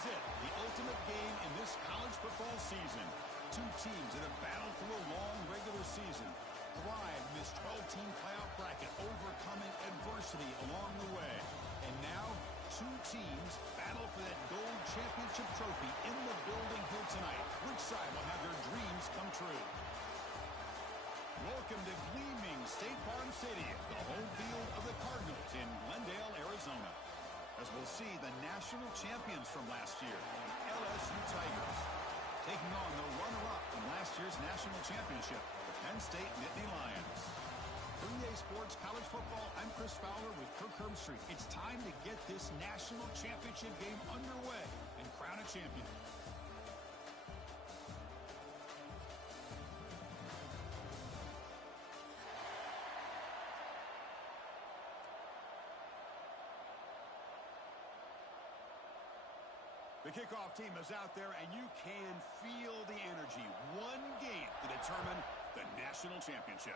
is it, the ultimate game in this college football season. Two teams that have battled through a long regular season, thrive in this 12-team playoff bracket, overcoming adversity along the way. And now, two teams battle for that gold championship trophy in the building here tonight. Which side will have their dreams come true? Welcome to gleaming State Farm Stadium, the home field of the Cardinals in Glendale, Arizona. As we'll see the national champions from last year, the LSU Tigers, taking on the runner-up from last year's national championship, the Penn State Nittany Lions. For EA Sports College Football, I'm Chris Fowler with Kirk Herbstreit. It's time to get this national championship game underway and crown a champion. The kickoff team is out there, and you can feel the energy. One game to determine the national championship.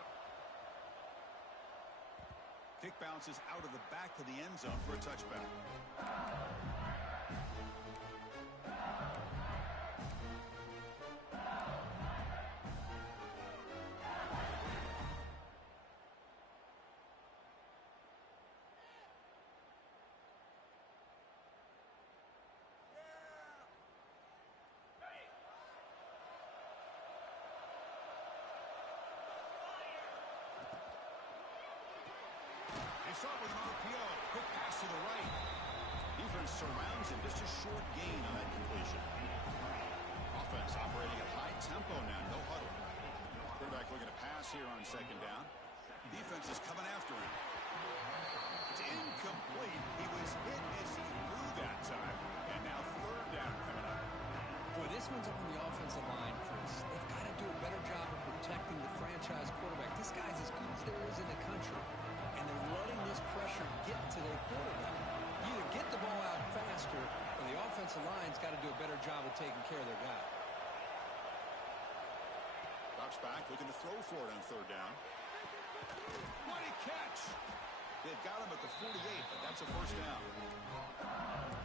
Kick bounces out of the back of the end zone for a touchback. Start with an RPO. Quick pass to the right. Defense surrounds him. Just a short gain on that completion. Offense operating at high tempo now. No huddle. Quarterback looking to pass here on second down. Defense is coming after him. It's incomplete. He was hit as he threw that time. And now third down coming up. Boy, this one's on the offensive line, Chris. They've got to do a better job of protecting the franchise quarterback. This guy's as good as there is in the country. And they're letting this pressure get to their quarterback. You either get the ball out faster, or the offensive line's got to do a better job of taking care of their guy. Drops back, looking to throw for it on third down. What a catch! They've got him at the 48, but that's a first down.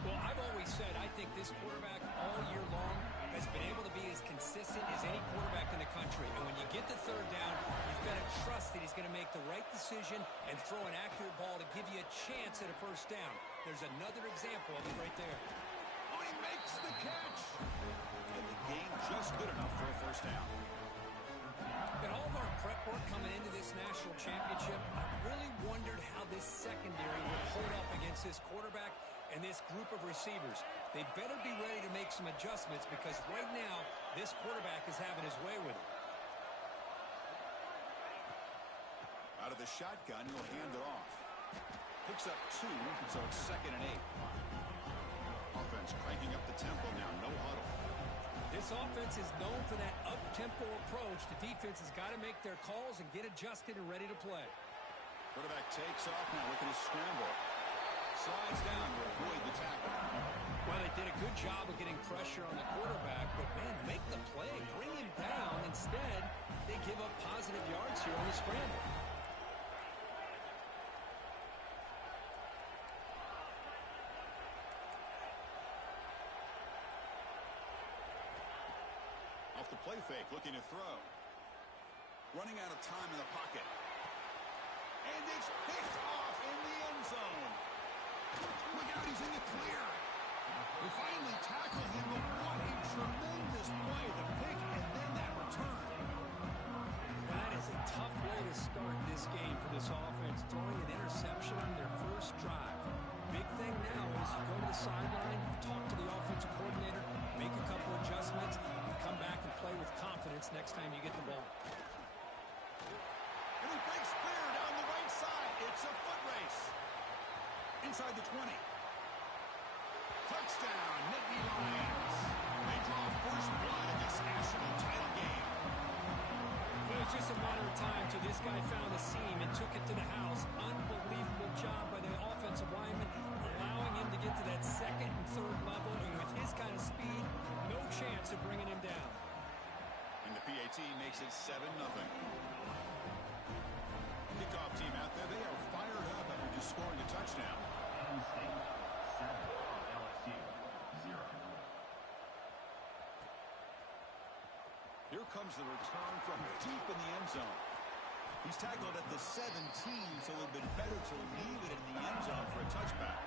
Well, I've always said I think this quarterback all year long has been able to be as consistent as any quarterback in the country. And when you get the third down, you've got to trust that he's going to make the right decision and throw an accurate ball to give you a chance at a first down. There's another example of it right there. Oh, he makes the catch! And the game just good enough for a first down. In all of our prep work coming into this national championship, I really wondered how this secondary would hold up against this quarterback and this group of receivers. They better be ready to make some adjustments because right now, this quarterback is having his way with it. Out of the shotgun, he'll hand it off. Picks up 2, so it's 2nd and 8. Offense cranking up the tempo now, no huddle. This offense is known for that up-tempo approach. The defense has got to make their calls and get adjusted and ready to play. Quarterback takes off now, looking to scramble. Slides down to avoid the tackle. Well, they did a good job of getting pressure on the quarterback, but, man, make the play. Bring him down. Instead, they give up positive yards here on the scramble. Off the play fake, looking to throw. Running out of time in the pocket. And it's picked off in the end zone. Look out, he's in the clear. We finally tackled him, but what a tremendous play. The pick and then that return. That is a tough way to start this game for this offense, throwing an interception on their first drive. Big thing now is you go to the sideline, talk to the offensive coordinator, make a couple adjustments, and come back and play with confidence next time you get the ball. And he breaks clear down the right side. It's a foot race. Inside the 20. Touchdown, Nittany Lions. They draw first blood in this national title game. It was just a matter of time till this guy found the seam and took it to the house. Unbelievable job by the offensive lineman, allowing him to get to that second and third level. And with his kind of speed, no chance of bringing him down. And the PAT makes it 7-0. Kickoff team out there, they are fired up after just scoring a touchdown. Penn State 7, LSU 0. comes the return from deep in the end zone. He's tackled at the 17, so it would have been better to leave it in the end zone for a touchback.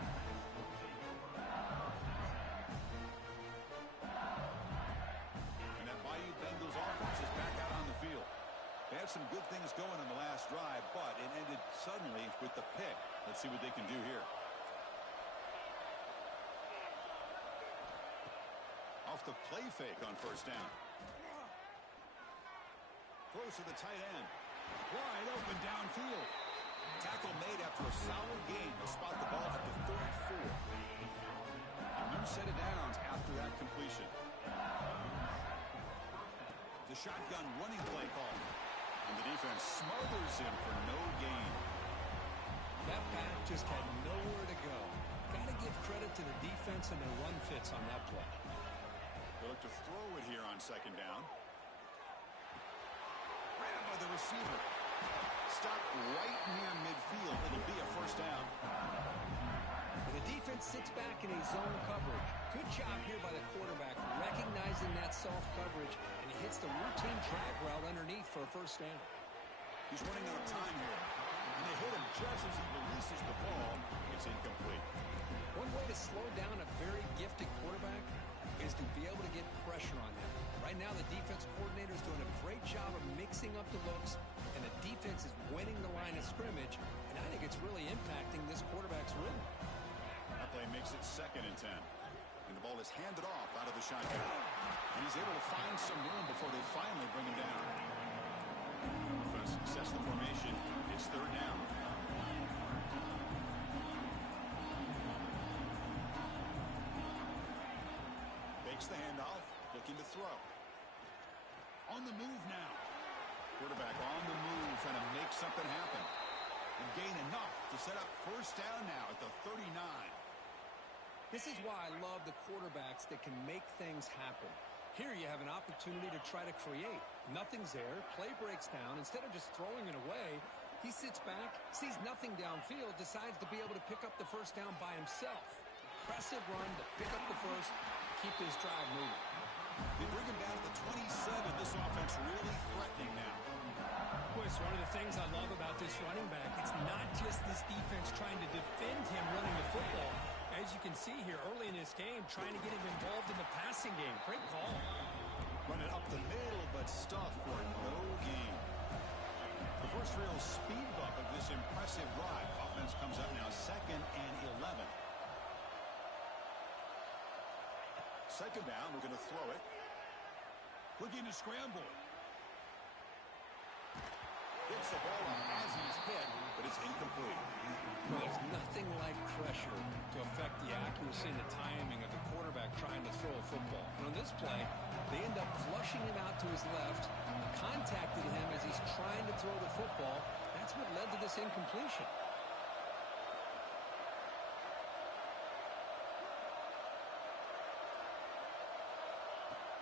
And that Bayou Bengals offense is back out on the field. They had some good things going on the last drive, but it ended suddenly with the pick. Let's see what they can do here. Off the play fake on first down. Throws to the tight end. Wide open downfield. Tackle made after a solid gain. They'll spot the ball at the 34. A new set of downs after that completion. The shotgun running play call. And the defense smothers him for no gain. That back just had nowhere to go. Got to give credit to the defense and their run fits on that play. They look to throw it here on second down. Ran by the receiver. Stopped right near midfield. It'll be a first down. And the defense sits back in a zone coverage. Good job here by the quarterback, recognizing that soft coverage, and he hits the routine drag route underneath for a first down. He's running out of time here. And they hit him just as he releases the ball. It's incomplete. One way to slow down a very gifted quarterback is to be able to get pressure on him. Right now, the defense coordinator is doing a great job of mixing up the looks, and the defense is winning the line of scrimmage, and I think it's really impacting this quarterback's rhythm. That play makes it 2nd and 10. And the ball is handed off out of the shotgun. And he's able to find some room before they finally bring him down. Defense sets the formation. It's 3rd down. Fakes the handoff, looking to throw. On the move now. Quarterback on the move, trying to make something happen. And gain enough to set up first down now at the 39. This is why I love the quarterbacks that can make things happen. Here you have an opportunity to try to create. Nothing's there. Play breaks down. Instead of just throwing it away, he sits back, sees nothing downfield, decides to be able to pick up the first down by himself. Impressive run to pick up the first, keep this drive moving. They bring him down to the 27. This offense really threatening now. Boy, it's one of the things I love about this running back. It's not just this defense trying to defend him running the football. As you can see here early in this game, trying to get him involved in the passing game. Great call. Running up the middle, but stuffed for no gain. The first real speed bump of this impressive drive. Offense comes up now 2nd and 11. 2nd down, we're going to throw it. Looking to scramble. Gets the ball up as he's hit, but it's incomplete. Well, there's nothing like pressure to affect the accuracy and the timing of the quarterback trying to throw a football. And on this play, they end up flushing him out to his left, contacted him as he's trying to throw the football. That's what led to this incompletion.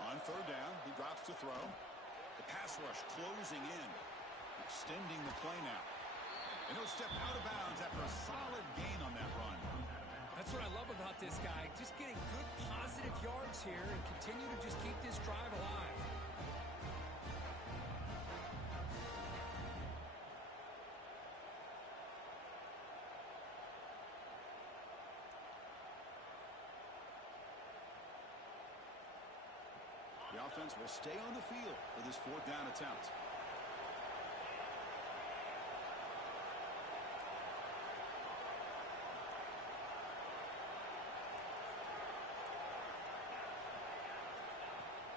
On 3rd down, he drops to throw. The pass rush closing in, extending the play now. And he'll step out of bounds after a solid gain on that run. That's what I love about this guy. Just getting good positive yards here and continue to just keep this drive alive. The offense will stay on the field for this 4th down attempt.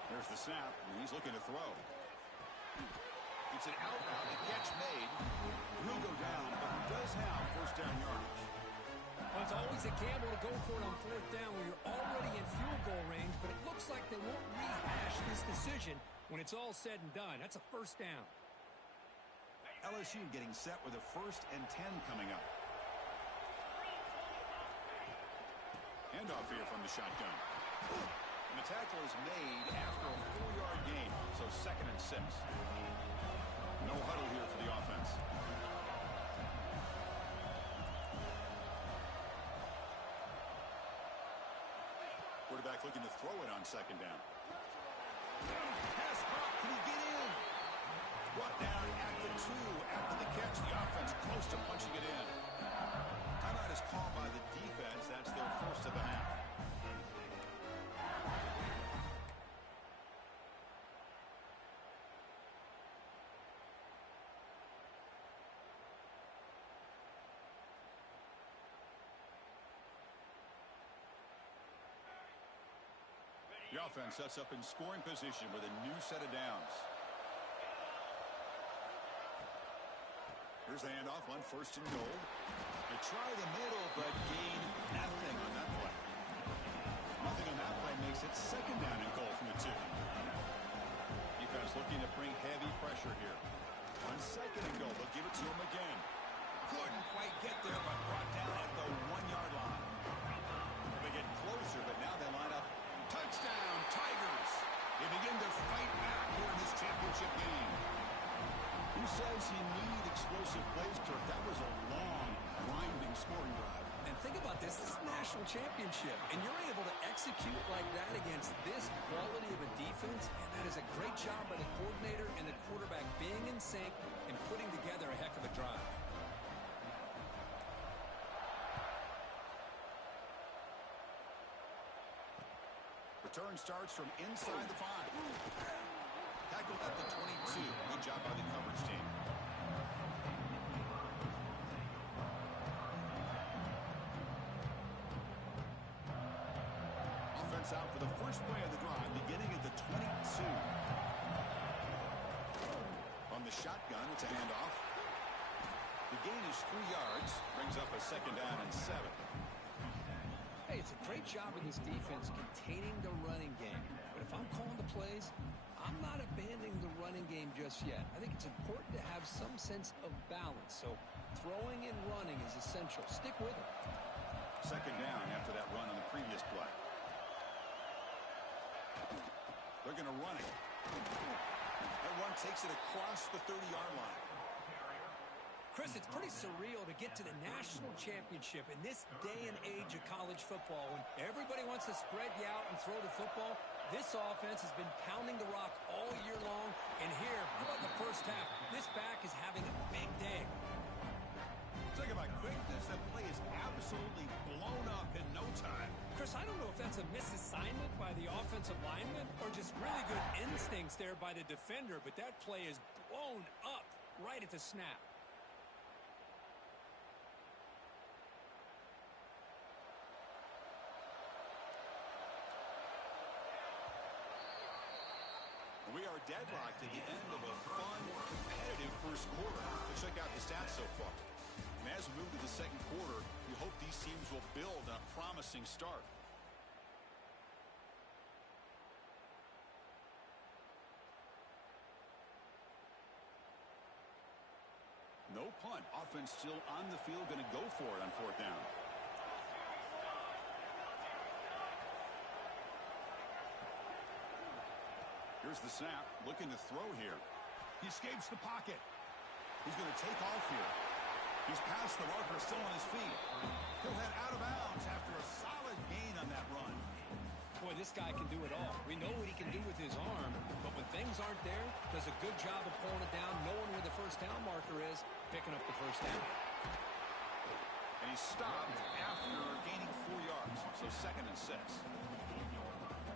There's the snap, and he's looking to throw. It's an out route, a catch made. He'll go down, but he does have first down yardage. Well, it's always a gamble to go for it on 4th down when you're already in field goal range, but it looks like they won't rehash this decision when it's all said and done. That's a first down. LSU getting set with a 1st and 10 coming up. Handoff here from the shotgun. And the tackle is made after a 4-yard gain, so 2nd and 6. No huddle here for the offense. Quarterback looking to throw it on 2nd down. Pass caught. Can he get in? Brought down at the 2 after the catch. The offense close to punching it in. Timeout is called by the defense. That's their first of the half. The offense sets up in scoring position with a new set of downs. Here's the handoff on 1st and goal. They try the middle, but gain nothing on that play. Nothing on that play makes it 2nd down and goal from the 2. Defense looking to bring heavy pressure here. On 2nd and goal, they'll give it to him again. Couldn't quite get there, but brought down at the 1-yard line. They get closer, but now they line up. Touchdown, Tigers! They begin to fight back here in this championship game. Who says you need explosive plays, Kirk? That was a long, grinding scoring drive. And think about this. This is a national championship, and you're able to execute like that against this quality of a defense, and that is a great job by the coordinator and the quarterback being in sync and putting together a heck of a drive. Return starts from inside the 5. Tackled at the 22. Good job by the coverage team. Offense out for the first play of the drive, beginning at the 22. On the shotgun, it's a handoff. The gain is 3 yards. Brings up a 2nd down and 7. Hey, it's a great job in this defense containing the running game. But if I'm calling the plays, I'm not abandoning the running game just yet. I think it's important to have some sense of balance. So throwing and running is essential. Stick with it. 2nd down after that run on the previous play. They're going to run it. That run takes it across the 30-yard line. Chris, it's pretty surreal to get to the national championship in this day and age of college football when everybody wants to spread you out and throw the football. This offense has been pounding the rock all year long. And here, how about the first half? This back is having a big day. Talk about quickness. That play is absolutely blown up in no time. Chris, I don't know if that's a misassignment by the offensive lineman or just really good instincts there by the defender, but that play is blown up right at the snap. We are deadlocked at the end of a fun, competitive first quarter. Let's check out the stats so far. And as we move to the 2nd quarter, we hope these teams will build a promising start. No punt. Offense still on the field, going to go for it on 4th down. Here's the snap, looking to throw here. He escapes the pocket. He's going to take off here. He's past the marker, still on his feet. He'll head out of bounds after a solid gain on that run. Boy, this guy can do it all. We know what he can do with his arm, but when things aren't there, does a good job of pulling it down, knowing where the first down marker is, picking up the first down. And he stopped after gaining 4 yards, so 2nd and 6.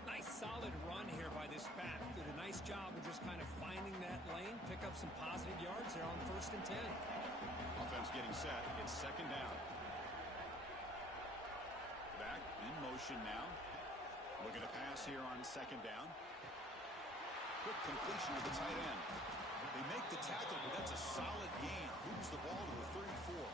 Nice solid run here by this back. Did a nice job of just kind of finding that lane, pick up some positive yards there on 1st and 10. Offense getting set. It's 2nd down. Back in motion now. Looking to pass here on 2nd down. Quick completion to the tight end. They make the tackle, but that's a solid gain. Moves the ball to the 34.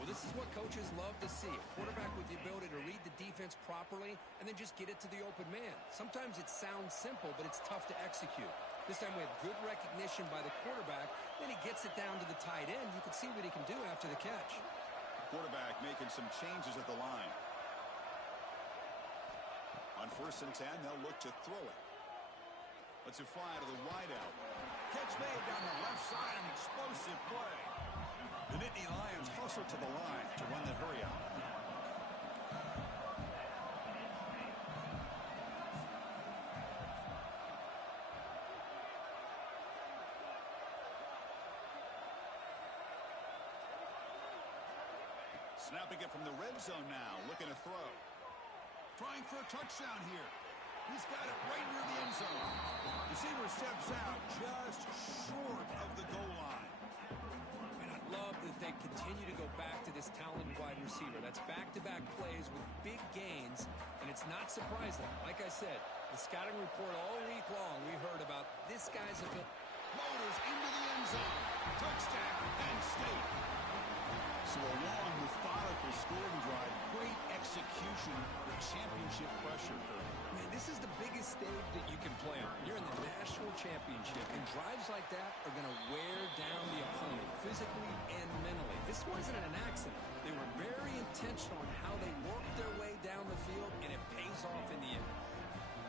Well, this is what coaches love to see. A quarterback with the ability to read the defense properly and then just get it to the open man. Sometimes it sounds simple, but it's tough to execute. This time we have good recognition by the quarterback. Then he gets it down to the tight end. You can see what he can do after the catch. Quarterback making some changes at the line. On 1st and 10, they'll look to throw it. Let's it fly to the wideout. Catch made down the left side. An explosive play. The Nittany Lions hustle to the line to run the hurry out. Snapping it from the red zone now. Looking to throw. Trying for a touchdown here. He's got it right near the end zone. Receiver steps out just short of the goal line. And I love that they continue to go back to this talented wide receiver. That's back-to-back plays with big gains, and it's not surprising. Like I said, the scouting report all week long, we heard about this guy's ability. Motors into the end zone. Touchdown, Penn State. So a long, methodical scoring drive. Great execution with championship pressure. Man, this is the biggest stage that you can play on. You're in the national championship, and drives like that are going to wear down the opponent physically and mentally. This wasn't an accident. They were very intentional on how they worked their way down the field, and it pays off in the end.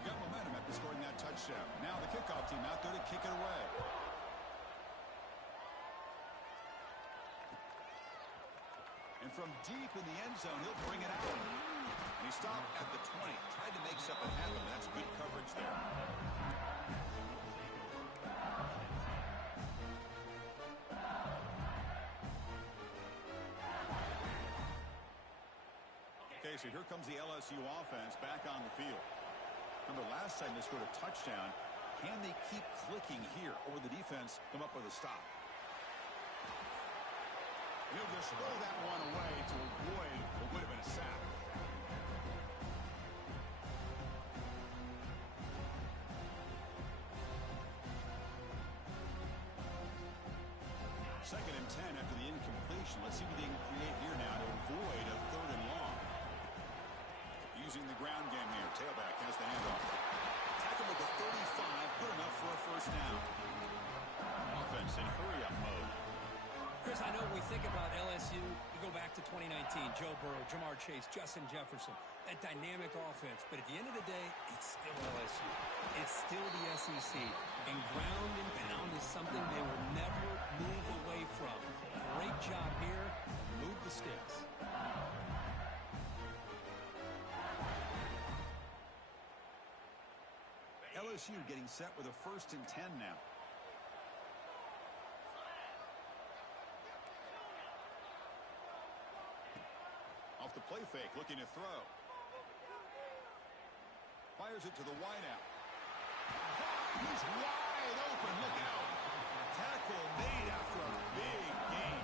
Got momentum after scoring that touchdown. Now the kickoff team out there to kick it away. And from deep in the end zone, he'll bring it out. And he stopped at the 20. Tried to make something happen. That's good coverage there. Okay, so here comes the LSU offense back on the field. Remember, last time they scored a touchdown. Can they keep clicking here, or will the defense come up with a stop? He'll just throw that one away to avoid what would have been a sack. Second and 10 after the incompletion. Let's see what they can create here now to avoid a third and long. Using the ground game here. Tailback has the handoff. Tackle at the 35. Good enough for a first down. Offense in hurry-up mode. Chris, I know we think about LSU, we go back to 2019, Joe Burrow, Jamar Chase, Justin Jefferson, that dynamic offense. But at the end of the day, it's still LSU. It's still the SEC. And ground and pound is something they will never move away from. Great job here. Move the sticks. LSU getting set with a 1st and 10 now. Off the play fake, looking to throw. Fires it to the wideout. He's wide open, look out. Tackle made after a big gain.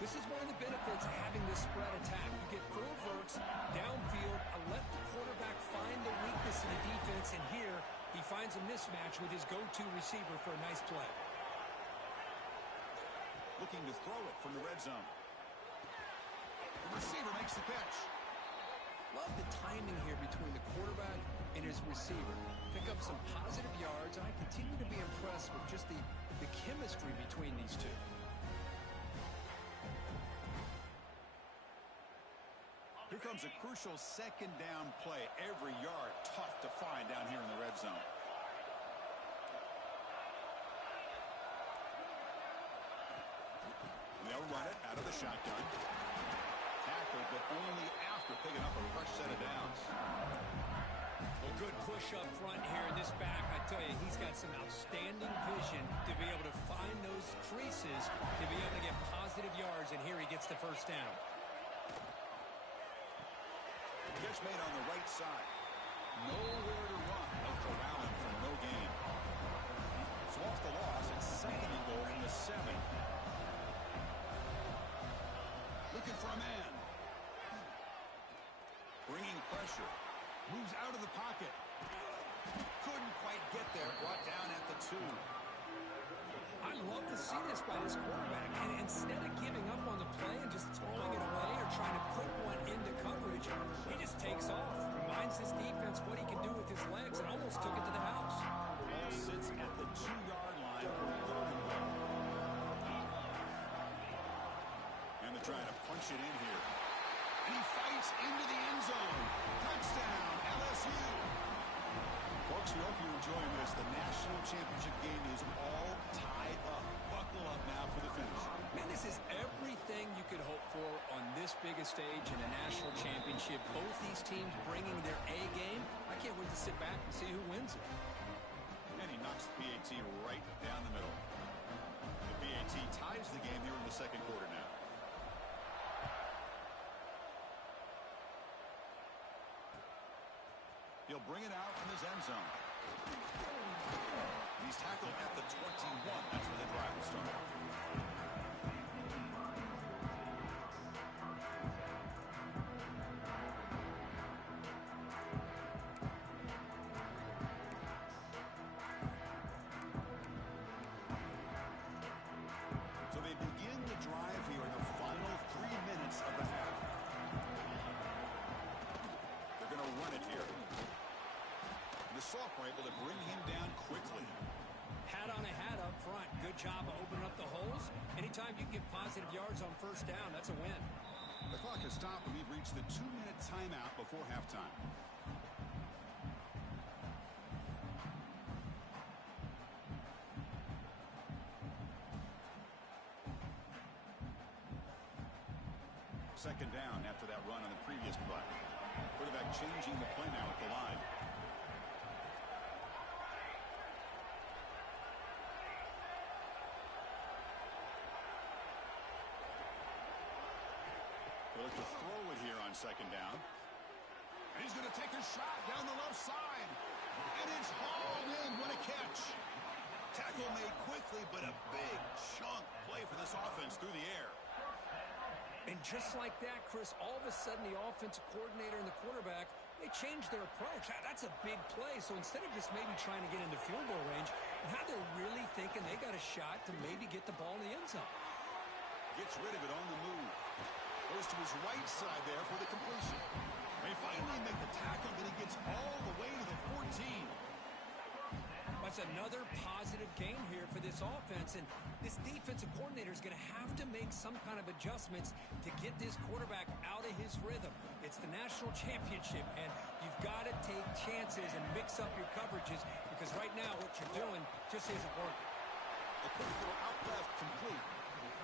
This is one of the benefits of having this spread attack. You get full verts, downfield, and let the quarterback find the weakness in the defense, and here he finds a mismatch with his go-to receiver for a nice play. Looking to throw it from the red zone. The receiver makes the catch. Love the timing here between the quarterback and his receiver. Pick up some positive yards, and I continue to be impressed with just the chemistry between these two. Here comes a crucial second down play. Every yard tough to find down here in the red zone. They'll run it out of the shotgun. Tackled, but only after picking up a fresh set of downs. Well, good push up front here in this back. I tell you, he's got some outstanding vision to be able to find those creases, to be able to get positive yards, and here he gets the first down. Catch made on the right side. Nowhere to run. Out to Allen for no gain. So off the loss, it's 2nd and goal from the 7. Looking for a man. Bringing pressure. Moves out of the pocket. Couldn't quite get there. Brought down at the 2. I love to see this by this quarterback. And instead of giving up on the play and just throwing it away or trying to put one into coverage, he just takes off. Reminds his defense what he can do with his legs and almost took it to the house. Ball sits at the 2-yard line for 3rd and goal. And they're trying to punch it in here. And he fights into the end zone. Touchdown, LSU. Folks, we hope you're enjoying this. The national championship game is all tied up. Buckle up now for the finish. Man, this is everything you could hope for on this biggest stage in a national championship. Both these teams bringing their A game. I can't wait to sit back and see who wins it. And he knocks the PAT right down the middle. The PAT ties the game here in the 2nd quarter now. he'll bring it out from his end zone. He's tackled at the 21. That's where the drive will start. So they begin the drive here in the final 3 minutes of the half. They're going to run it here. The sophomore able to bring him down quickly. Hat on a hat up front. Good job of opening up the holes. Anytime you get positive yards on first down, that's a win. The clock has stopped, and we've reached the 2-minute timeout before halftime. Second down after that run on the previous play. Quarterback changing the play now at the line. They look to throw it here on second down. And he's going to take a shot down the left side. And it's hauled in. What a catch. Tackle made quickly, but a big chunk play for this offense through the air. And just like that, Chris, all of a sudden the offensive coordinator and the quarterback, they changed their approach. That's a big play. So instead of just maybe trying to get into field goal range, now they're really thinking they got a shot to maybe get the ball in the end zone. Gets rid of it on the move. Goes to his right side there for the completion. They finally make the tackle, but he gets all the way to the 14. That's another positive game here for this offense, and this defensive coordinator is going to have to make some kind of adjustments to get this quarterback out of his rhythm. It's the national championship, and you've got to take chances and mix up your coverages, because right now what you're doing just isn't working. A quick throw out left, complete.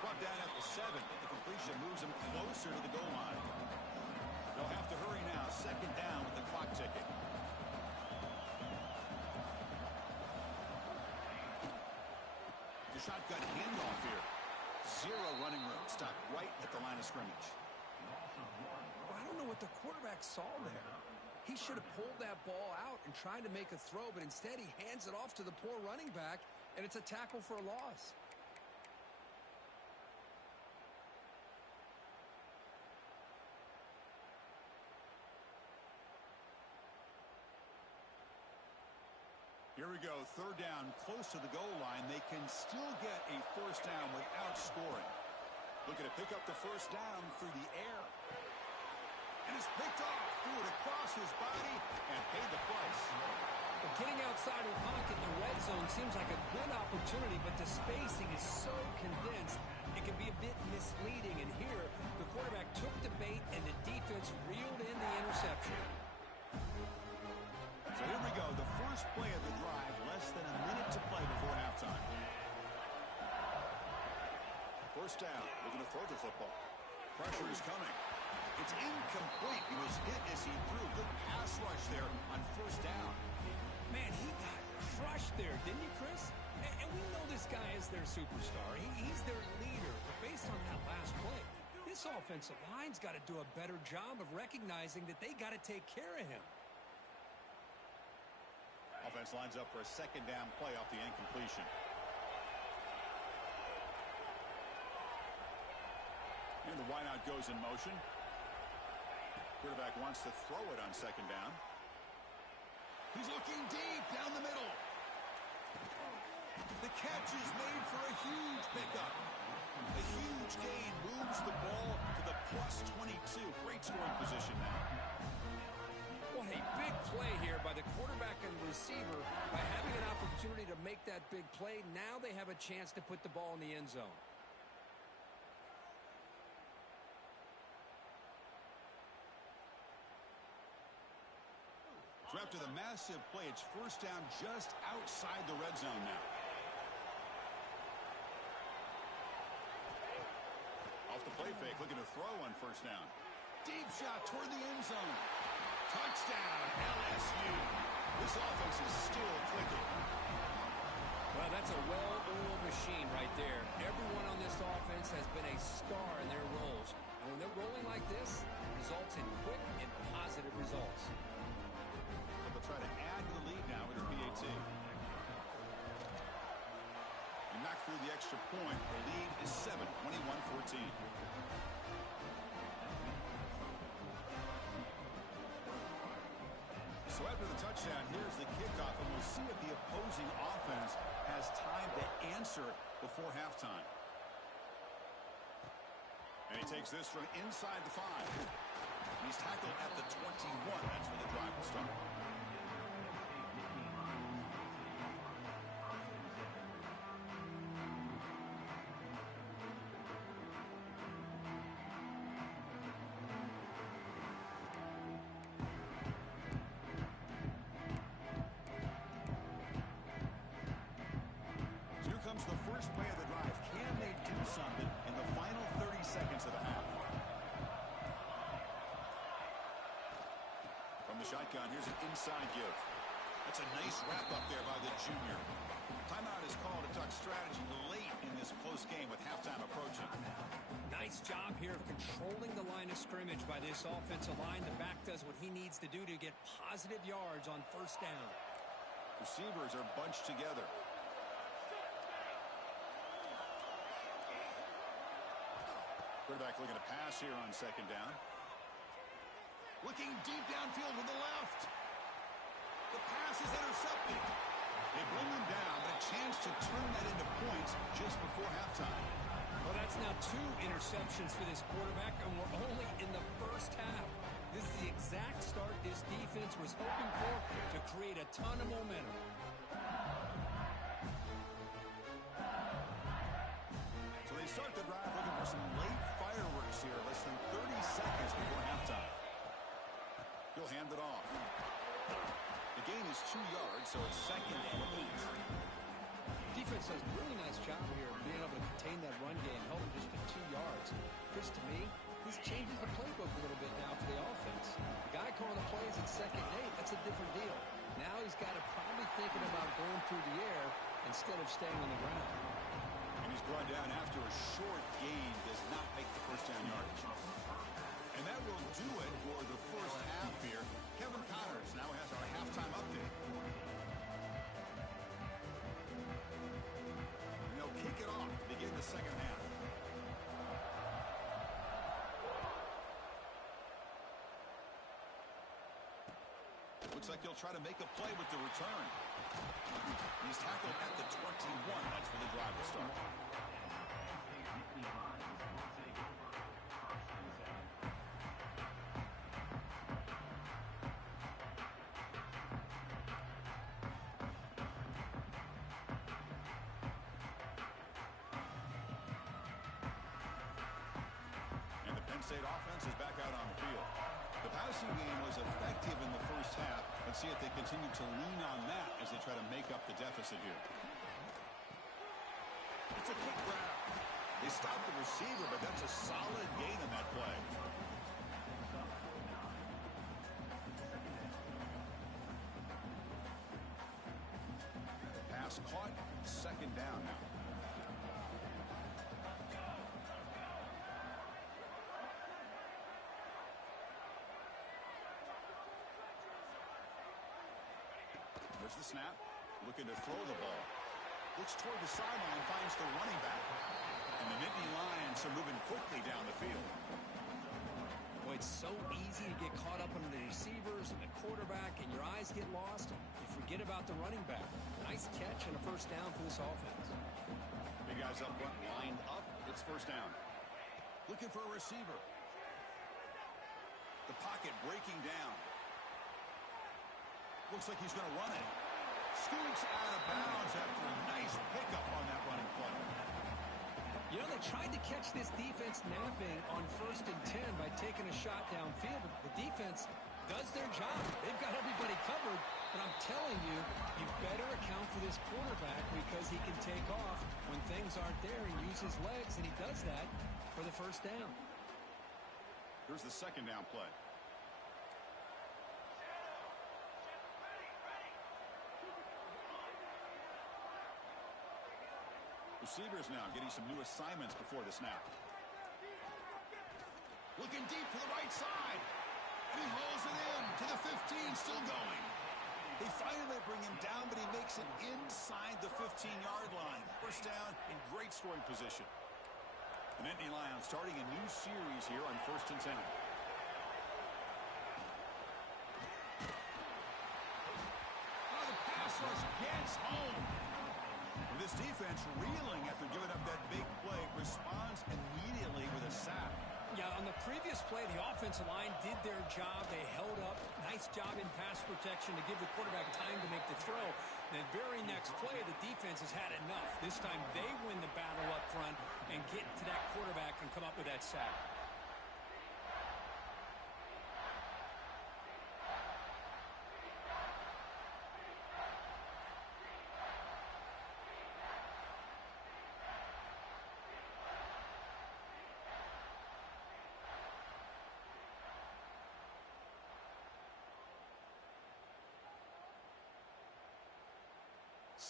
Brought down at the 7. The completion moves him closer to the goal line. They'll have to hurry now. Second down with the clock ticking. The shotgun handoff here. Zero running room. Stopped right at the line of scrimmage. Well, I don't know what the quarterback saw there. He should have pulled that ball out and tried to make a throw, but instead he hands it off to the poor running back, and it's a tackle for a loss. Here we go, third down, close to the goal line. They can still get a first down without scoring. Looking to pick up the first down through the air. And it's picked off, threw it across his body, and paid the price. But getting outside of the pocket in the red zone seems like a good opportunity, but the spacing is so condensed, it can be a bit misleading. And here, the quarterback took the bait, and the defense reeled in the interception. So here we go, the first play of the drive, less than a minute to play before halftime. First down, looking to throw the football. Pressure is coming. It's incomplete. He was hit as he threw. Good pass rush there on first down. Man, he got crushed there, didn't he, Chris? And we know this guy is their superstar. He's their leader. But based on that last play, this offensive line's got to do a better job of recognizing that they got to take care of him. Offense lines up for a second down play off the incompletion. And the wideout goes in motion. Quarterback wants to throw it on second down. He's looking deep down the middle. The catch is made for a huge pickup. A huge gain moves the ball to the plus 22. Great scoring position now. What a big play here by the quarterback and receiver. By having an opportunity to make that big play, now they have a chance to put the ball in the end zone. So after the massive play, it's first down just outside the red zone now. Off the play fake, looking to throw on first down. Deep shot toward the end zone. Touchdown, LSU. This offense is still clicking. Well, that's a well-oiled machine right there. Everyone on this offense has been a star in their roles. And when they're rolling like this, it results in quick and positive results. From the after the touchdown, here's the kickoff, and we'll see if the opposing offense has time to answer before halftime. And he takes this from inside the 5. He's tackled at the 21. That's where the drive will start. The first play of the drive. Can they do something in the final 30 seconds of the half? From the shotgun, here's an inside give. That's a nice wrap up there by the junior. Timeout is called to talk strategy late in this close game with halftime approaching. Nice job here of controlling the line of scrimmage by this offensive line. The back does what he needs to do to get positive yards on first down. Receivers are bunched together. Quarterback looking to pass here on second down. Looking deep downfield to the left. The pass is intercepted. They bring him down, but a chance to turn that into points just before halftime. Well, that's now 2 interceptions for this quarterback, and we're only in the first half. This is the exact start this defense was hoping for to create a ton of momentum. So they start the drive looking for some late fireworks here, less than 30 seconds before halftime. He'll hand it off. The gain is 2 yards, so it's second and 8. Defense does a really nice job here of being able to contain that run game, held him just to 2 yards. Chris, to me, this changes the playbook a little bit now for the offense. The guy calling the plays at second and 8, that's a different deal. Now he's got to probably thinking about going through the air instead of staying on the ground. And he's brought down after a short gain, does not make the first down yardage. And that will do it for the first half here. Kevin Connors now has our halftime update. And they'll kick it off to begin the second half. Looks like he'll try to make a play with the return. He's tackled at the 21. That's where the drive will start. And the Penn State offense is back out on the field. The passing game was effective in the first half. Let's see if they continue to lean on that as they try to make up the deficit here. It's a quick grab. They stopped the receiver, but that's a solid gain on that play. Pass caught, second down now. There's the snap. Looking to throw the ball. Looks toward the sideline, finds the running back. And the Nittany Lions are moving quickly down the field. Boy, it's so easy to get caught up on the receivers and the quarterback, and your eyes get lost. You forget about the running back. Nice catch and a first down for this offense. Big guys up front, lined up. It's first down. Looking for a receiver. The pocket breaking down. Looks like he's going to run it. Scoots out of bounds after a nice pickup on that running play. You know, they tried to catch this defense napping on 1st and 10 by taking a shot downfield. But the defense does their job. They've got everybody covered. But I'm telling you, you better account for this quarterback because he can take off when things aren't there and use his legs, and he does that for the first down. Here's the second down play. Receivers now getting some new assignments before the snap. Looking deep to the right side. And he hauls it in to the 15, still going. They finally bring him down, but he makes it inside the 15-yard line. First down in great scoring position. The Nittany Lions starting a new series here on 1st and 10. gets home. This defense reeling after giving up that big play responds immediately with a sack. Yeah, on the previous play, the offensive line did their job. They held up. Nice job in pass protection to give the quarterback time to make the throw. The very next play, the defense has had enough. This time they win the battle up front and get to that quarterback and come up with that sack.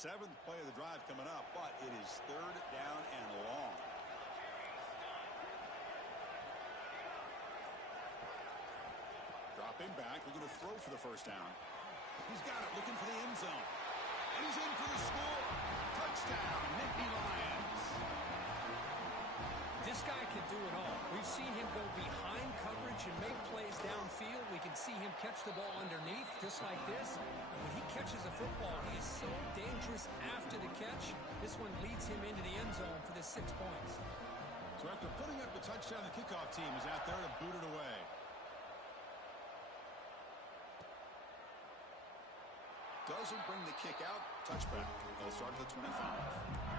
Seventh play of the drive coming up, but it is third down and long. Dropping back, looking to throw for the first down. He's got it, looking for the end zone. And he's in for the score. Touchdown, Nittany Lions. This guy can do it all. We've seen him go behind coverage and make plays downfield. We can see him catch the ball underneath, just like this. And when he catches a football, he is so dangerous after the catch. This one leads him into the end zone for the 6 points. So after putting up the touchdown, the kickoff team is out there to boot it away. Doesn't bring the kick out. Touchback. They'll start at the 25.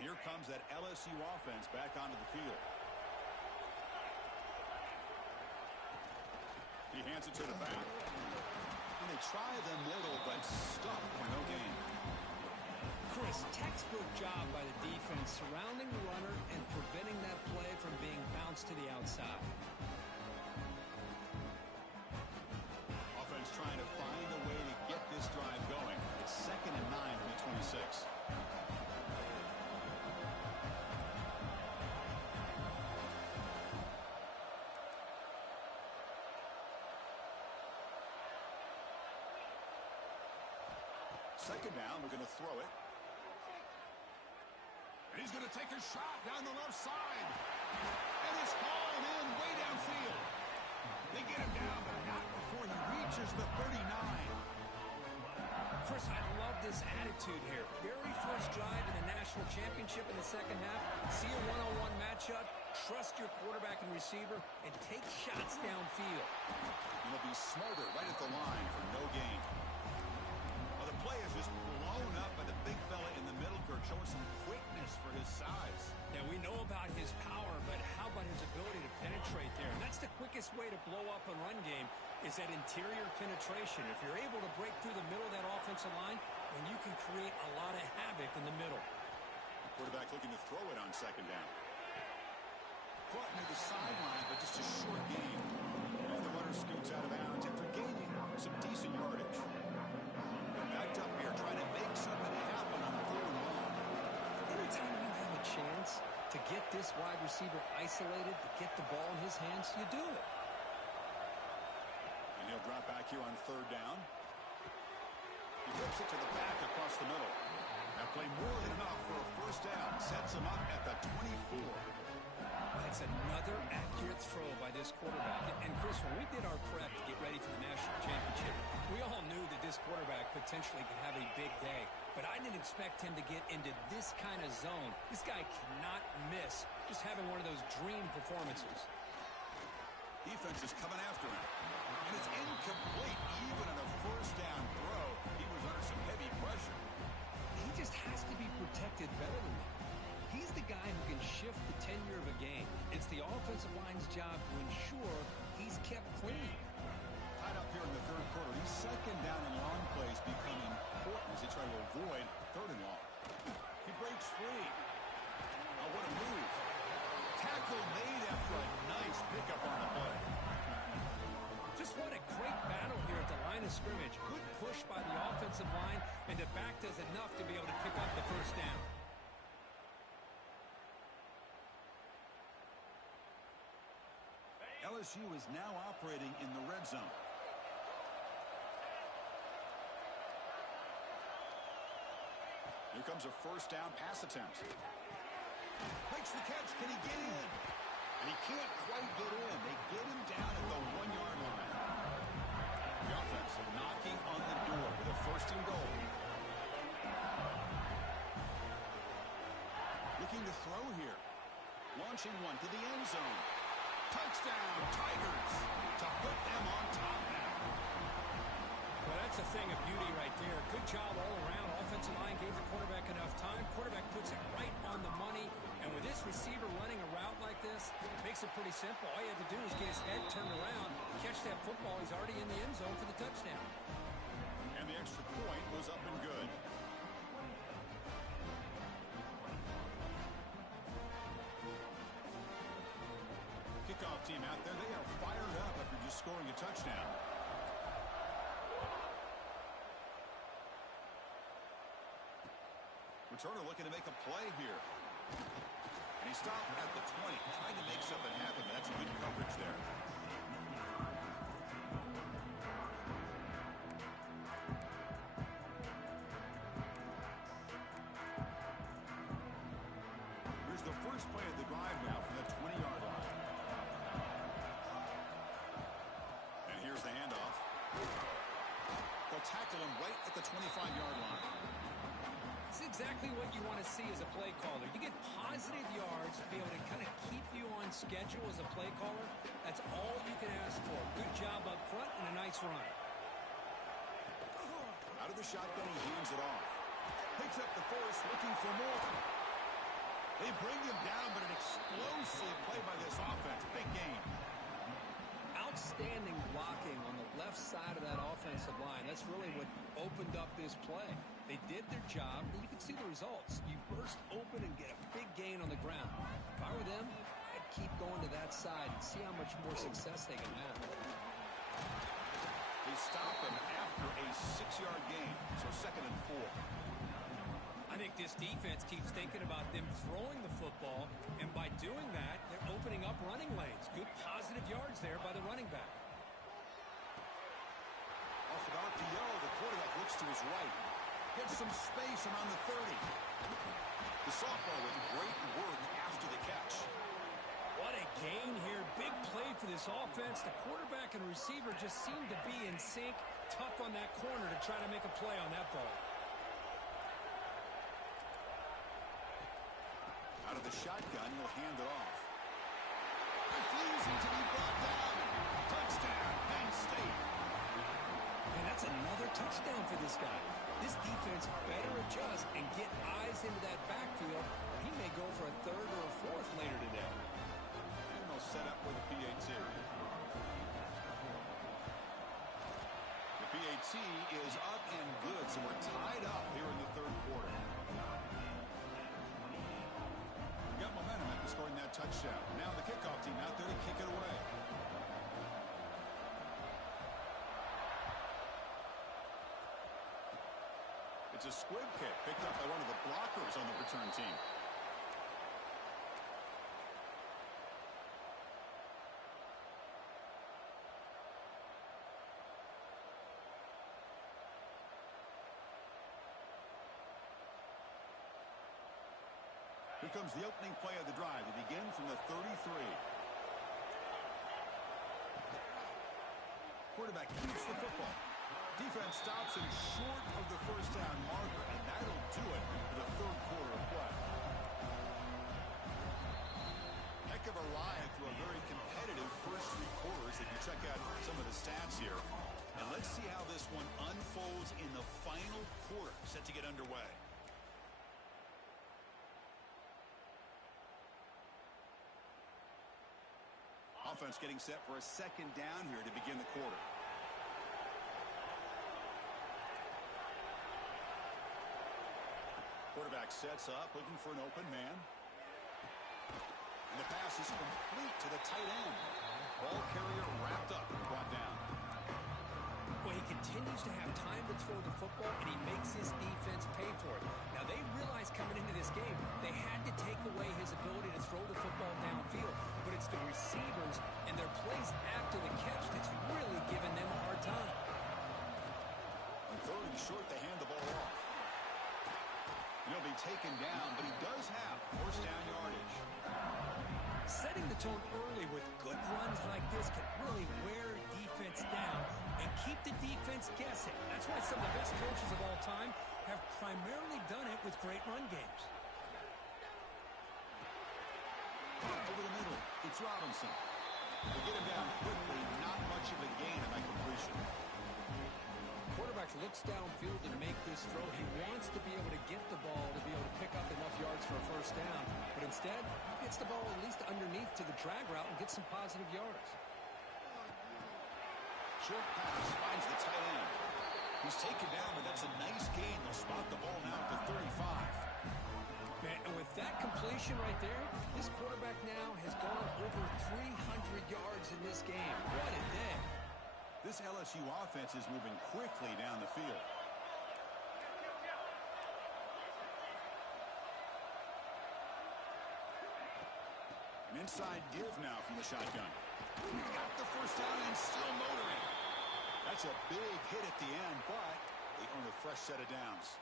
Here comes that LSU offense back onto the field. He hands it to the back. And they try the middle, but stuck for no gain. Chris, textbook job by the defense surrounding the runner and preventing that play from being bounced to the outside. Offense trying to find a way to get this drive going. It's 2nd and 9 from the 26. Second down, we're going to throw it. And he's going to take a shot down the left side. And it's hauled in way downfield. They get him down, but not before he reaches the 39. Chris, I love this attitude here. Very first drive in the national championship in the second half. See a one-on-one matchup. Trust your quarterback and receiver, and take shots downfield. He'll be smarter right at the line for no gain. The play is just blown up by the big fella in the middle, Kurt, showing some quickness for his size. Yeah, we know about his power, but how about his ability to penetrate there? And that's the quickest way to blow up a run game, is that interior penetration. If you're able to break through the middle of that offensive line, then you can create a lot of havoc in the middle. The quarterback looking to throw it on second down. Caught near the sideline, but just a short gain. And the runner scoots out of bounds after gaining some decent yardage. Backed up here, trying to make something happen on 3rd and long. Anytime you have a chance to get this wide receiver isolated, to get the ball in his hands, you do it. And he'll drop back here on 3rd down. He flips it to the back across the middle. That play more than enough for a first down. Sets him up at the 24. That's another accurate throw by this quarterback. And Chris, when we did our prep to get ready for the national championship, we all knew that this quarterback potentially could have a big day. But I didn't expect him to get into this kind of zone. This guy cannot miss just having one of those dream performances. Defense is coming after him. And it's incomplete even on a first down throw. He was under some heavy pressure. He just has to be protected better than that. He's the guy who can shift the tenure of a game. It's the offensive line's job to ensure he's kept clean. Tied up here in the 3rd quarter. These second down and long plays become important as they try to avoid 3rd and long. He breaks free. Oh, what a move. Tackle made after a nice pickup on the play. Just what a great battle here at the line of scrimmage. Good push by the offensive line, and the back does enough to be able to pick up the first down. LSU is now operating in the red zone. Here comes a first down pass attempt. Makes the catch. Can he get in? And he can't quite get in. They get him down at the 1-yard line. The offense knocking on the door with a 1st and goal. Looking to throw here. Launching one to the end zone. Touchdown, Tigers, to put them on top now. Well, that's a thing of beauty right there. Good job all around. Offensive line gave the quarterback enough time. Quarterback puts it right on the money. And with this receiver running a route like this, it makes it pretty simple. All you have to do is get his head turned around, catch that football. He's already in the end zone for the touchdown. And the extra point was up and good. Kickoff team out there, they are fired up after just scoring a touchdown. Returner looking to make a play here. And he stopped at the 20, trying to make something happen. That's good coverage there. Here's the first play of the drive now from the 20-yard line. And here's the handoff. They'll tackle him right at the 25-yard line. It's exactly what you want to see as a play caller. You get positive yards, be able to kind of keep you on schedule as a play caller. That's all you can ask for. Good job up front and a nice run. Out of the shotgun, he hands it off. Picks up the first, looking for more. They bring him down, but an explosive play by this offense. Big game. Outstanding blocking on the left side of that offensive line. That's really what opened up this play. They did their job, and you can see the results. You burst open and get a big gain on the ground. If I were them, I'd keep going to that side and see how much more success they can have. They stop him after a 6-yard gain, so 2nd and 4. I think this defense keeps thinking about them throwing the football, and by doing that, they're opening up running lanes. Good positive yards there by the running back. Off an RPO, the quarterback looks to his right. Gets some space around the 30. The sophomore with great work after the catch. What a gain here. Big play for this offense. The quarterback and receiver just seem to be in sync. Tough on that corner to try to make a play on that ball. Out of the shotgun, he'll hand it off. Refusing to be brought down. Touchdown, Penn State. And that's another touchdown for this guy. This defense better adjust and get eyes into that backfield, or he may go for a 3rd or a 4th later today. And they'll set up with a PAT. The PAT is up and good, so we're tied up here in the 3rd quarter. Got momentum after scoring that touchdown. Now the kickoff team out there to kick it away. It's a squib kick picked up by one of the blockers on the return team. Here comes the opening play of the drive. They begin from the 33. Quarterback keeps the football. Defense stops him short of the 1st down marker, and that'll do it for the 3rd quarter of play. Heck of a ride through a very competitive first 3 quarters if you check out some of the stats here. And let's see how this one unfolds in the final quarter set to get underway. Offense getting set for a 2nd down here to begin the quarter. Quarterback sets up, looking for an open man. And the pass is complete to the tight end. Ball carrier wrapped up and brought down. Well, he continues to have time to throw the football, and he makes his defense pay for it. Now, they realized coming into this game, they had to take away his ability to throw the football downfield. But it's the receivers and their plays after the catch that's really giving them a hard time. On 3rd and short, they hand the ball off. He'll be taken down, but he does have 1st down yardage. Setting the tone early with good runs like this can really wear defense down and keep the defense guessing. That's why some of the best coaches of all time have primarily done it with great run games. Over the middle, it's Robinson. They get him down quickly, not much of a gain on that completion. Quarterback looks downfield to make this throw. He wants to be able to get the ball to be able to pick up enough yards for a first down. But instead, he gets the ball at least underneath to the drag route and gets some positive yards. Short pass finds the tight end. He's taken down, but that's a nice gain. They'll spot the ball now at the 35. Man, and with that completion right there, this quarterback now has gone over 300 yards in this game. What a day. This LSU offense is moving quickly down the field. An inside give now from the shotgun. Got the first down and still motoring. That's a big hit at the end, but they earn a fresh set of downs.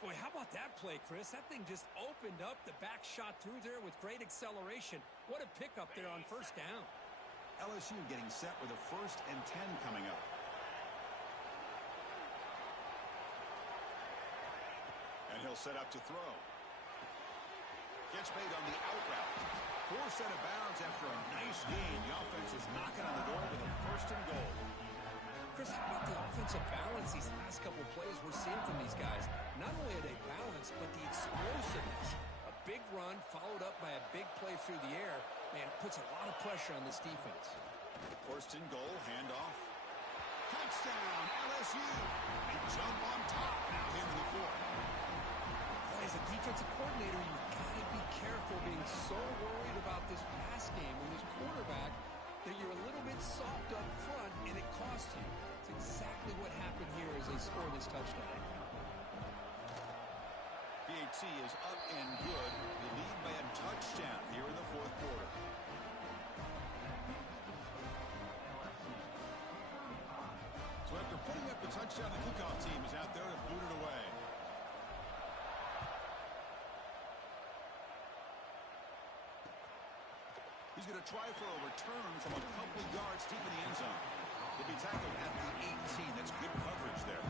Boy, how about that play, Chris? That thing just opened up. The back shot through there with great acceleration. What a pickup there on first down. LSU getting set with a 1st and 10 coming up. And he'll set up to throw. Catch made on the out route. Forced out of bounds after a nice gain. The offense is knocking on the door with a 1st and goal. Chris, how about the offensive balance these last couple plays we're seeing from these guys? Not only are they balanced, but the explosiveness. A big run followed up by a big play through the air, man, puts a lot of pressure on this defense. 1st and goal, handoff. Touchdown, LSU. They jump on top now here in the 4th. Boy, as a defensive coordinator, you've got to be careful being so worried about this pass game and this quarterback that you're a little bit soft up front and it costs you. It's exactly what happened here as they score this touchdown. PAT is up and good. They lead by a touchdown here in the 4th quarter. So after putting up the touchdown, the kickoff team is out there to boot it away. He's going to try for a return from a couple yards deep in the end zone. He'll be tackled at the 18. That's good coverage there.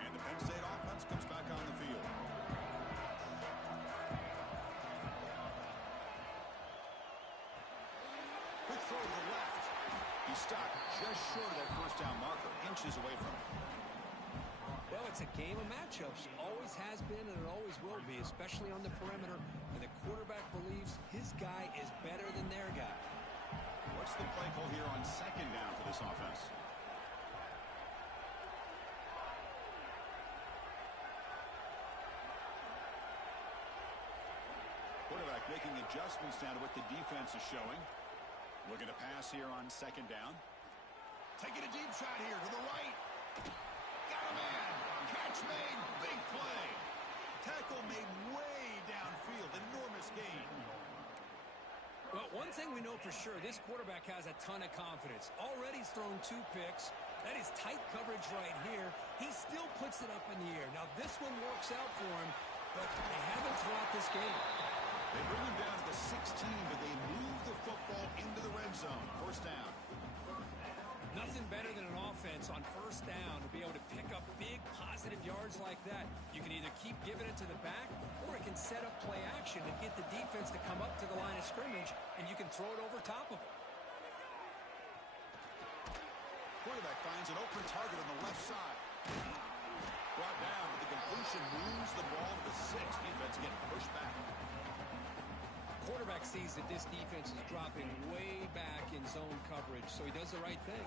And the Penn State offense comes back on the field. Quick throw to the left. He stopped just short of that first down marker, inches away from it. Well, it's a game of matchups. Always has been and it always will be, especially on the perimeter. And the quarterback believes his guy is better than their guy. What's the play call here on 2nd down for this offense? Quarterback making adjustments now to what the defense is showing. Looking to pass here on 2nd down. Taking a deep shot here to the right. Got a man. Catch made. Big play. Tackle made way downfield. Enormous gain. Well, one thing we know for sure, this quarterback has a ton of confidence. Already he's thrown 2 picks. That is tight coverage right here. He still puts it up in the air. Now, this one works out for him, but they haven't throughout this game. They bring him down to the 16, but they move the football into the red zone. 1st down. Nothing better than an offense on 1st down to be able to pick up big positive yards like that. You can either keep giving it to the back, or it can set up play action and get the defense to come up to the line of scrimmage, and you can throw it over top of them. Quarterback finds an open target on the left side. Brought down, but the completion moves the ball to the 6. Defense getting pushed back. Quarterback sees that this defense is dropping way back in zone coverage, so he does the right thing.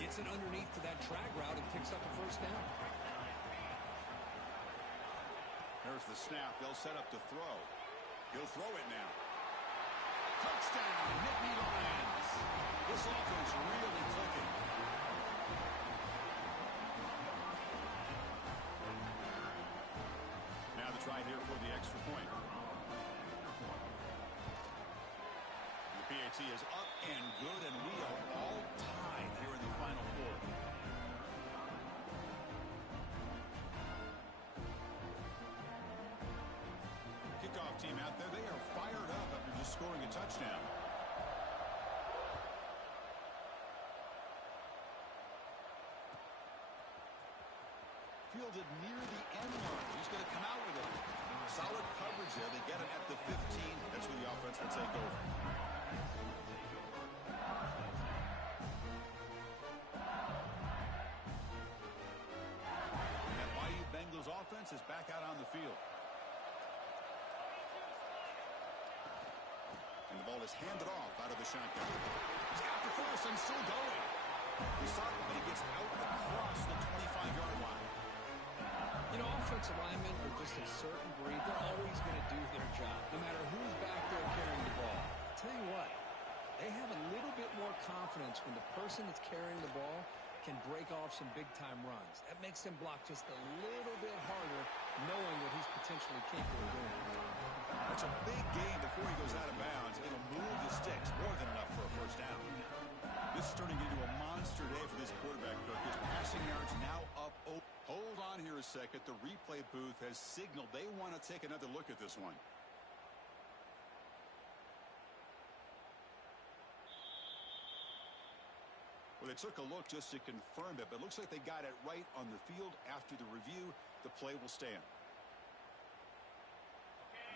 Gets it underneath to that drag route and picks up a 1st down. There's the snap. They'll set up to throw. He'll throw it now. Touchdown, Nittany Lions. This offense really clicking. Now the try here for the extra point. The He is up and good, and we are all tied here in the final quarter. Kickoff team out there, they are fired up after just scoring a touchdown. Fielded near the end line. He's going to come out with it. Solid coverage there. They get it at the 15. That's where the offense will take over. And Bayou Bengals offense is back out on the field. And the ball is handed off out of the shotgun. He's got the force and still going. He's stopped, but he gets out across the 25-yard line. You know, offensive linemen are just a certain breed. They're always going to do their job, no matter who's back there carrying the ball. I'll tell you what, they have a little bit more confidence when the person that's carrying the ball can break off some big-time runs. That makes them block just a little bit harder, knowing what he's potentially capable of doing. That's a big gain before he goes out of bounds. It'll move the sticks more than enough for a first down. This is turning into a monster day for this quarterback, Kirk. His passing yards now up. Hold on here a second. The replay booth has signaled they want to take another look at this one. Well, they took a look just to confirm it, but it looks like they got it right on the field. After the review, the play will stand.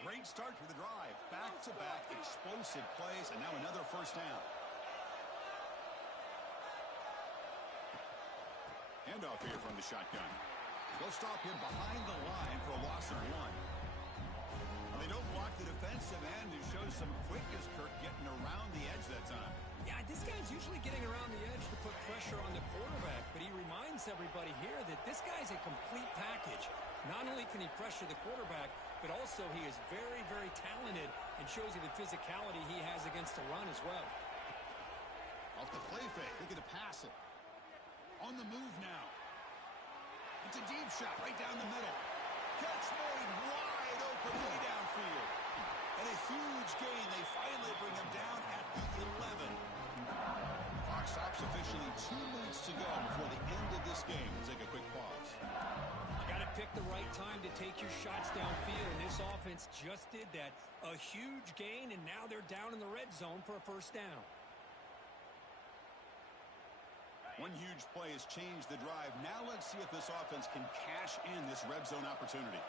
Great start for the drive. Back-to-back explosive plays, and now another first down. Handoff here from the shotgun. They'll stop him behind the line for a loss of 1. Well, they don't block the defensive end, who shows some quickness, Kirk, getting around the edge that time. Yeah, this guy's usually getting around the edge to put pressure on the quarterback, but he reminds everybody here that this guy's a complete package. Not only can he pressure the quarterback, but also he is very, very talented and shows you the physicality he has against the run as well. Off the play fake, looking to pass it. On the move now. It's a deep shot right down the middle. Catch made wide open way downfield. And a huge gain. They finally bring him down at the 11. Clock stops officially. 2 minutes to go before the end of this game. We'll take a quick pause. You got to pick the right time to take your shots downfield, and this offense just did that. A huge gain, and now they're down in the red zone for a first down. One huge play has changed the drive. Now let's see if this offense can cash in this red zone opportunity.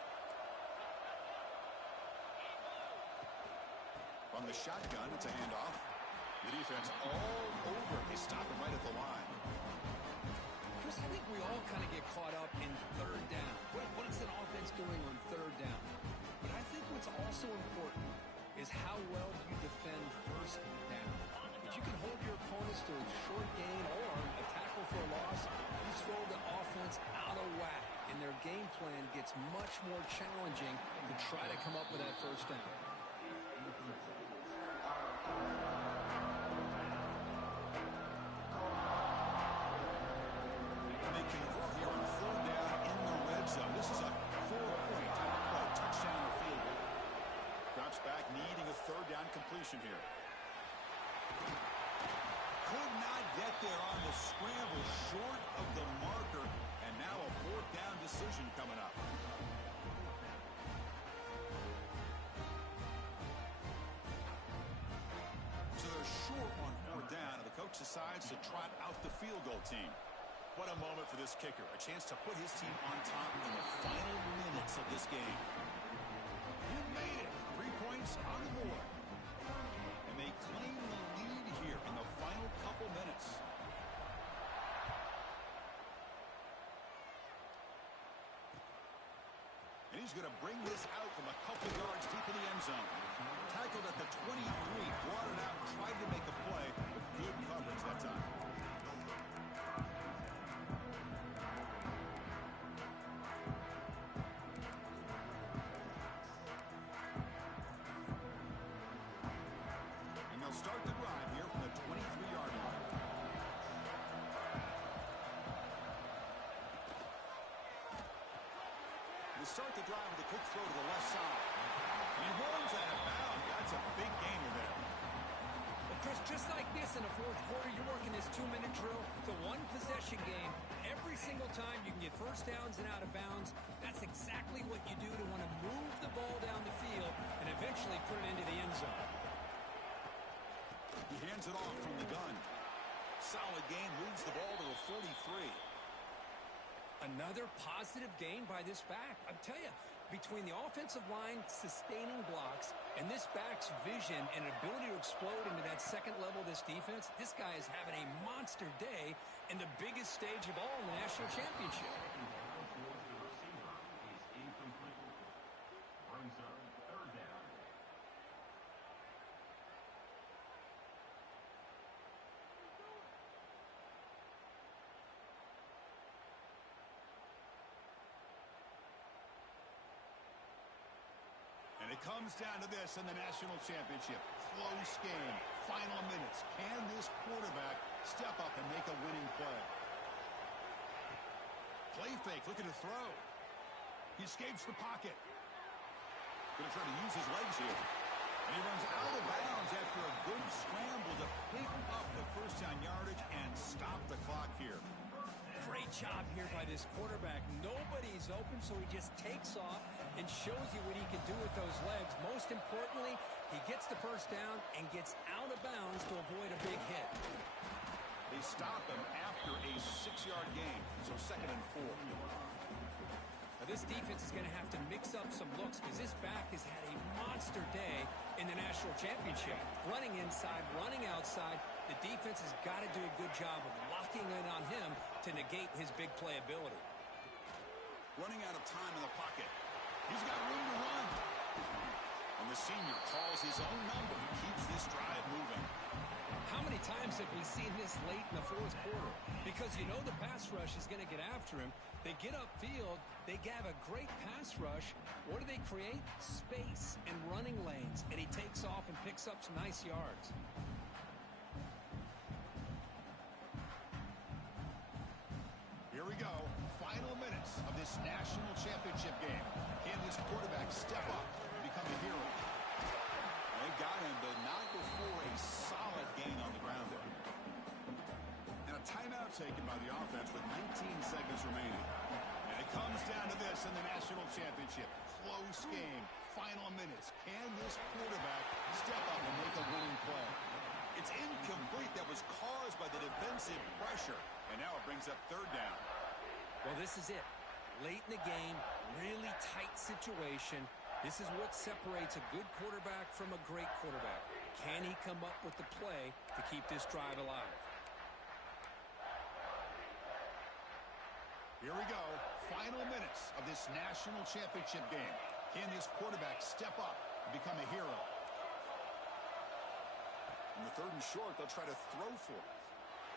On the shotgun, it's a handoff. The defense all over. They stop him right at the line. Chris, I think we all kind of get caught up in third down. What is an offense doing on third down? But I think what's also important is how well you defend first down. If you can hold your opponents to a short gain or a tackle for a loss, you throw the offense out of whack, and their game plan gets much more challenging to try to come up with that first down. They convert here on third down in the red zone. This is a 4-point touchdown or field goal. Drops back, needing a third down completion here. Could not get there on the scramble, short of the marker, and now a fourth down decision coming up. So they're short on fourth down, and the coach decides to trot out the field goal team. What a moment for this kicker, a chance to put his team on top in the final minutes of this game. You made it. 3 points on the board. And they claim the lead here in the final couple minutes. And he's going to bring this out from a couple yards deep in the end zone. Tackled at the 23, brought it out, tried to make a play, but good coverage that time. And they'll start the drive here from the 23-yard line. Start the drive with a quick throw to the left side. He rolls out of bounds. That's a big gainer there. Well, Chris, It's just like this in the fourth quarter. You're working this 2-minute drill. It's a one-possession game. Every single time you can get first downs and out of bounds. That's exactly what you do to want to move the ball down the field and eventually put it into the end zone. He hands it off from the gun. Solid gain, moves the ball to a 43. Another positive gain by this back. I'm telling you, between the offensive line sustaining blocks and this back's vision and ability to explode into that second level of this defense, this guy is having a monster day in the biggest stage of all in the national championship. And it comes down to this in the national championship. Close game. Final minutes. Can this quarterback step up and make a winning play? Play fake. Looking to throw. He escapes the pocket. Going to try to use his legs here. And he runs out of bounds after a good scramble to pick up the first down yardage and stop the clock here. Great job here by this quarterback. Nobody's open, so he just takes off and shows you what he can do with those legs. Most importantly, he gets the first down and gets out of bounds to avoid a big hit. They stop him after a 6-yard gain, so 2nd and 4. Now, this defense is going to have to mix up some looks because this back has had a monster day in the national championship. Running inside, running outside. The defense has got to do a good job of locking in on him to negate his big play ability. Running out of time in the pocket. He's got room to run. And the senior calls his own number. He keeps this drive moving. How many times have we seen this late in the fourth quarter? Because you know the pass rush is going to get after him. They get upfield. They have a great pass rush. What do they create? Space and running lanes. And he takes off and picks up some nice yards. Here we go. Final minutes of this national championship game. Can this quarterback step up and become a hero? They got him, but not before a solid gain on the ground there. And a timeout taken by the offense with 19 seconds remaining. And it comes down to this in the national championship. Close game. Final minutes. Can this quarterback step up and make a winning play? It's incomplete. That was caused by the defensive pressure. And now it brings up 3rd down. Well, this is it. Late in the game, really tight situation. This is what separates a good quarterback from a great quarterback. Can he come up with the play to keep this drive alive? Here we go. Final minutes of this national championship game. Can this quarterback step up and become a hero? In the 3rd and short, they'll try to throw for it.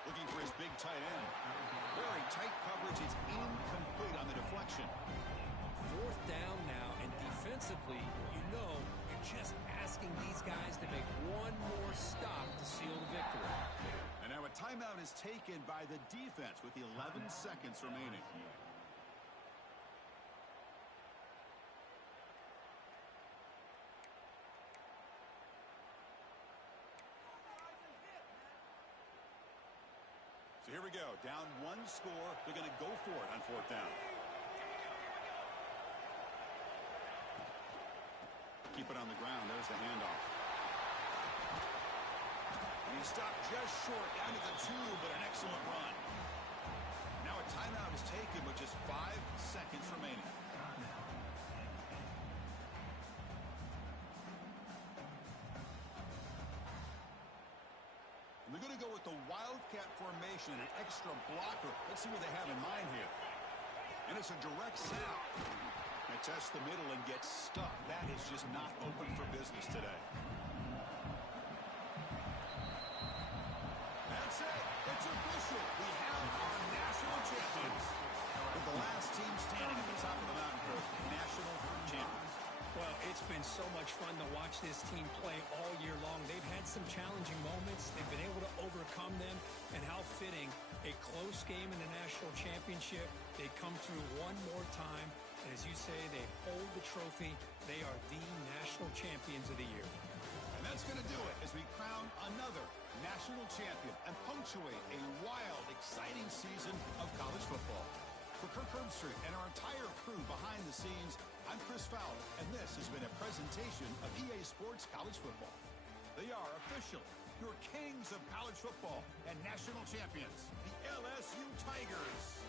Looking for his big tight end. Very tight coverage. It's incomplete on the deflection. 4th down now, and defensively, you know, you're just asking these guys to make one more stop to seal the victory. And now a timeout is taken by the defense with 11 seconds remaining. So here we go. Down 1 score. They're going to go for it on 4th down. Keep it on the ground. There's the handoff. And he stopped just short down to the 2, but an excellent run. Now a timeout is taken with just 5 seconds remaining. And they're going to go with the Wildcat formation, an extra blocker. Let's see what they have in mind here. And it's a direct snap. They test the middle and get stuck. That is just not open for business today. That's it. It's official. We have our national champions. With the last team standing at the top of the mountain for national champions. Well, it's been so much fun to watch this team play all year long. They've had some challenging moments. They've been able to overcome them. And how fitting, a close game in the national championship. They come through one more time. And as you say, they hold the trophy. They are the national champions of the year. And That's going to do it as we crown another national champion and punctuate a wild, exciting season of college football. For Kirk Herbstreit and our entire crew behind the scenes, I'm Chris Fowler, and this has been a presentation of EA Sports College Football. They are officially your kings of college football and national champions, the LSU Tigers.